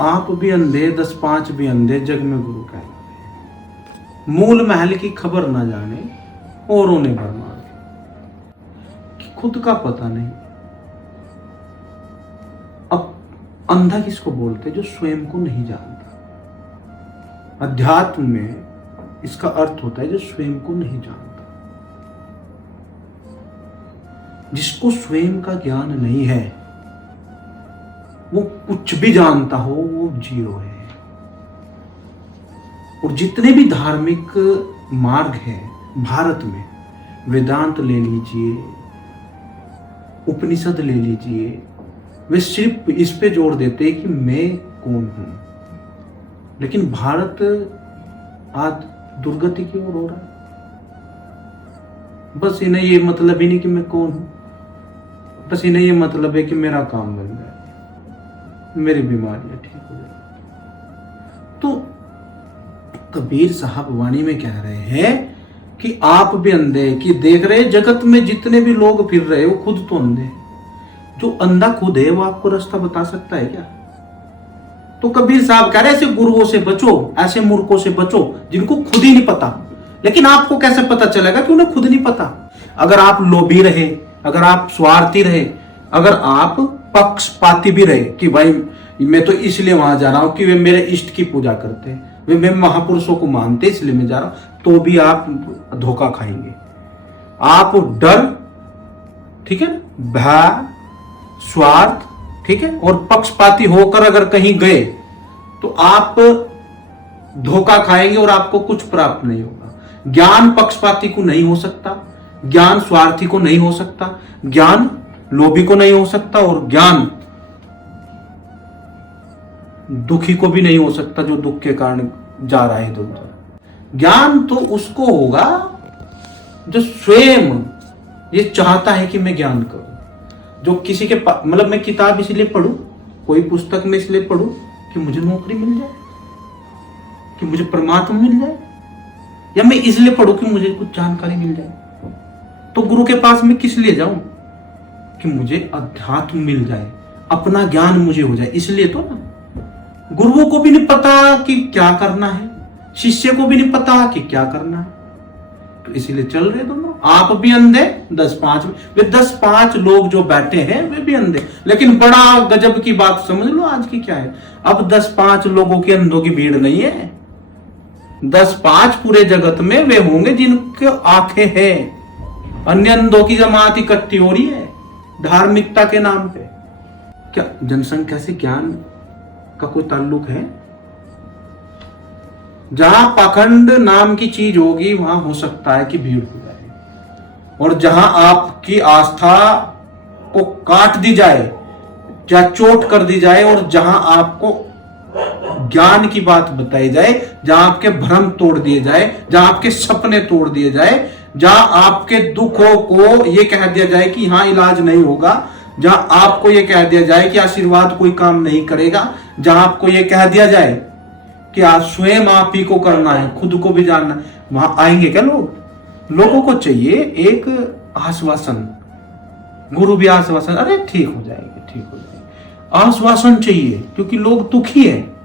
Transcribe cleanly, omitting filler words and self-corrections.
आप भी अंधे 10-5 भी अंधे जग में गुरु कहलावे। मूल महल की खबर ना जाने औरों ने भरमा कि खुद का पता नहीं। अब अंधा किसको बोलते? जो स्वयं को नहीं जानता। अध्यात्म में इसका अर्थ होता है जो स्वयं को नहीं जानता। जिसको स्वयं का ज्ञान नहीं है वो कुछ भी जानता हो वो जीरो है। और जितने भी धार्मिक मार्ग हैं भारत में, वेदांत ले लीजिए, उपनिषद ले लीजिए, वे सिर्फ इस पे जोर देते हैं कि मैं कौन हूं। लेकिन भारत आज दुर्गति की ओर हो रहा है। बस इन्हें ये मतलब ही नहीं कि मैं कौन हूं, बस इन्हें ये मतलब है कि मेरा काम बन जाए, मेरी बीमारियां ठीक हो जाए। तो कबीर साहब वाणी में कह रहे हैं कि आप भी अंधे, कि देख रहे जगत में जितने भी लोग फिर रहे वो खुद तो अंधे। जो अंधा खुद है वो आपको रास्ता बता सकता है क्या? तो कबीर साहब कह रहे ऐसे गुरुओं से बचो, ऐसे मूर्खों से बचो जिनको खुद ही नहीं पता। लेकिन आपको कैसे पता चलेगा कि उन्हें खुद नहीं पता? अगर आप लोभी रहे, अगर आप स्वार्थी रहे, अगर आप पक्षपाती भी रहे कि भाई मैं तो इसलिए वहां जा रहा हूं कि वे मेरे इष्ट की पूजा करते हैं, वे मैं महापुरुषों को मानते इसलिए मैं जा रहा हूं, तो भी आप धोखा खाएंगे। आप डर, ठीक है, भय, स्वार्थ, ठीक है, और पक्षपाती होकर अगर कहीं गए तो आप धोखा खाएंगे और आपको कुछ प्राप्त नहीं होगा। ज्ञान पक्षपाती को नहीं हो सकता, ज्ञान स्वार्थी को नहीं हो सकता, ज्ञान लोभी को नहीं हो सकता, और ज्ञान दुखी को भी नहीं हो सकता जो दुख के कारण जा रहा है इधर उधर। ज्ञान तो उसको होगा जो स्वयं ये चाहता है कि मैं ज्ञान करूं। जो किसी के मतलब मैं किताब इसलिए पढूं, कोई पुस्तक में इसलिए पढूं कि मुझे नौकरी मिल जाए, कि मुझे परमात्मा मिल जाए, या मैं इसलिए पढूं कि मुझे कुछ जानकारी मिल जाए। तो गुरु के पास मैं किस लिए जाऊं? कि मुझे अध्यात्म मिल जाए, अपना ज्ञान मुझे हो जाए, इसलिए तो ना। गुरुओं को भी नहीं पता कि क्या करना है, शिष्य को भी नहीं पता कि क्या करना है, तो इसीलिए चल रहे दोनों। आप भी अंधे 10-5, वे 10-5 लोग जो बैठे हैं वे भी अंधे। लेकिन बड़ा गजब की बात समझ लो आज की क्या है, अब 10-5 लोगों के अंधों की भीड़ नहीं है। 10-5 पूरे जगत में वे होंगे जिनके आंखें हैं। अन्य अंधों की जमात इकट्ठी हो रही है धार्मिकता के नाम पे। क्या जनसंख्या से ज्ञान का कोई ताल्लुक है? जहां पाखंड नाम की चीज होगी वहां हो सकता है कि भीड़ हो जाए, और जहां आपकी आस्था को काट दी जाए या चोट कर दी जाए, और जहां आपको ज्ञान की बात बताई जाए, जहां आपके भ्रम तोड़ दिए जाए, जहां आपके सपने तोड़ दिए जाए, जहां आपके दुखों को यह कह दिया जाए कि हाँ इलाज नहीं होगा, जहां आपको यह कह दिया जाए कि आशीर्वाद कोई काम नहीं करेगा, जहां आपको यह कह दिया जाए कि आज स्वयं आप ही को करना है, खुद को भी जानना है, वहां आएंगे क्या लोग? लोगों को चाहिए एक आश्वासन, गुरु भी आश्वासन, अरे ठीक हो जाएंगे, ठीक हो जाएंगे, आश्वासन चाहिए, क्योंकि लोग दुखी है।